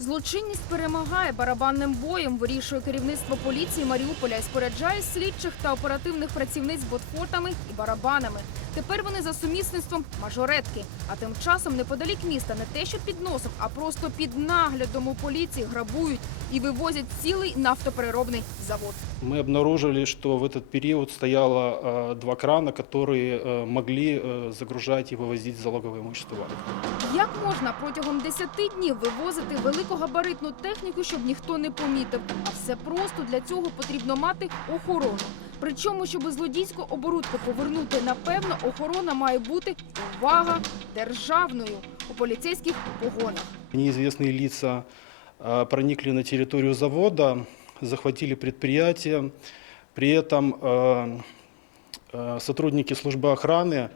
Злочинність перемагає барабанним боєм. Вирішує керівництво поліції Маріуполя і споряджає слідчих та оперативних працівниць ботфортами і барабанами. Тепер вони за сумісництвом мажоретки. А тим часом неподалік міста не те, що під носом, а просто під наглядом у поліції грабують і вивозять цілий нафтопереробний завод. Мы обнаружили, что в этот период стояло э, два крана, которые э, могли э, загружать и вывозить залоговое имущество. в Арктику. Як можна протягом 10 днів вивозити великогабаритну техніку, щоб ніхто не помітив? А все просто для цього потрібно мати охорону. Причому, щоб злодійську оборудку повернути, напевно, охорона має бути увага державною у поліцейських погонах. Неизвестные лица э, проникли на территорию завода, захватили предприятие. При этом э, э, сотрудники службы охраны э,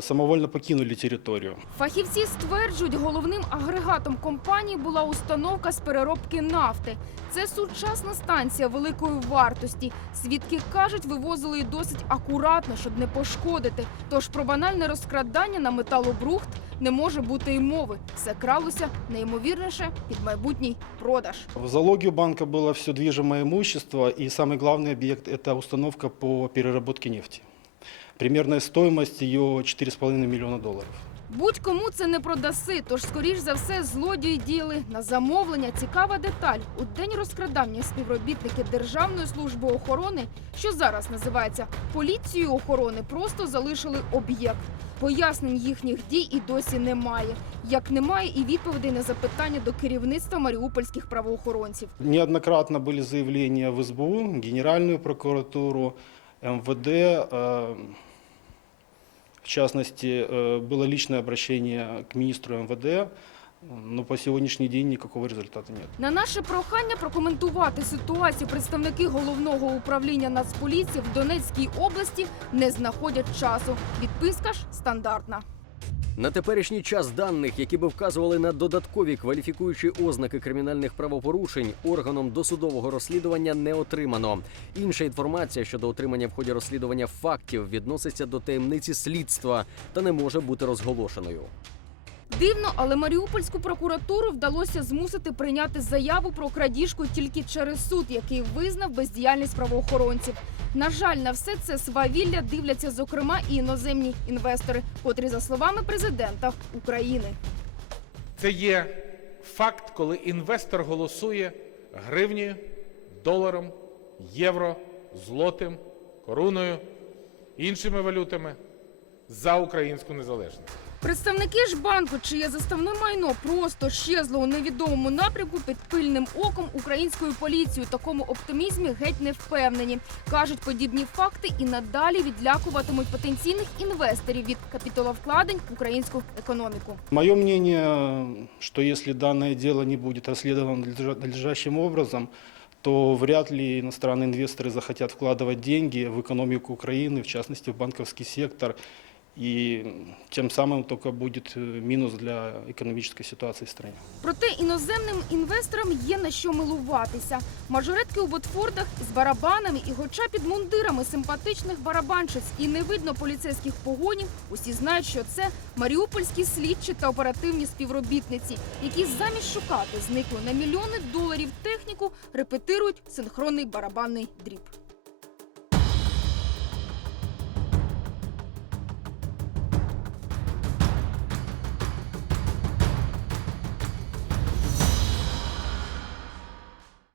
самовольно покинули территорию. Фахівці стверджують, головним агрегатом компанії була установка з переробки нафти. Це сучасна станція великої вартості. Свідки кажуть, вивозили її досить акуратно, щоб не пошкодити. Тож про банальне розкрадання на металобрухт не може бути й мови. Все кралося найімовірніше під майбутній продаж. В залоге у банка было все движимое имущество, и самый главный объект – это установка по переработке нефти. Примерная стоимость ее 4,5 миллиона долларов. Будь-кому це не продаси, тож, скоріш за все, злодії діяли на замовлення. Цікава деталь. У день розкрадання співробітники Державної служби охорони, що зараз називається поліцією охорони, просто залишили об'єкт. Пояснень їхніх дій і досі немає. Як немає і відповідей на запитання до керівництва маріупольських правоохоронців. Неоднократно были заявления в СБУ, Генеральную прокуратуру, МВД. э, В частности, э, было личное обращение к министру МВД, Ну, по сьогоднішній день ніякого результату немає. На наше прохання прокоментувати ситуацію представники головного управління Нацполіції в Донецькій області не знаходять часу. Відписка ж стандартна. На теперішній час даних, які би вказували на додаткові кваліфікуючі ознаки кримінальних правопорушень, органом досудового розслідування не отримано. Інша інформація щодо отримання в ході розслідування фактів відноситься до таємниці слідства та не може бути розголошеною. Дивно, але Маріупольську прокуратуру вдалося змусити прийняти заяву про крадіжку тільки через суд, який визнав бездіяльність правоохоронців. На жаль, на все це свавілля дивляться зокрема і іноземні інвестори, котрі, за словами президента України, Це є факт, коли інвестор голосує гривнею, доларом, євро, злотим, коруною, іншими валютами за українську незалежність. Представники ж банку, чиє заставне майно просто щезло у невідомому напрямку під пильним оком української поліції. У такому оптимізмі геть не впевнені. кажуть, подібні факти і надалі відлякуватимуть потенційних інвесторів від капіталовкладень в українську економіку. Мое мнение, что если данное дело не будет расследовано надлежа- надлежащим образом, то вряд ли иностранные инвесторы захотят вкладывать деньги в экономику Украины, в частности в банковский сектор, и тем самым только будет э, минус для экономической ситуации в стране. Проте іноземним інвесторам є на що милуватися. Мажоретки у Ботфордах з барабанами і, хоча під мундирами симпатичних барабанщиць і не видно поліцейських погонів, усі знають, що це маріупольські слідчі та оперативні співробітниці, які замість шукати зниклу на мільйони доларів техніку, репетирують синхронний барабанний дріб.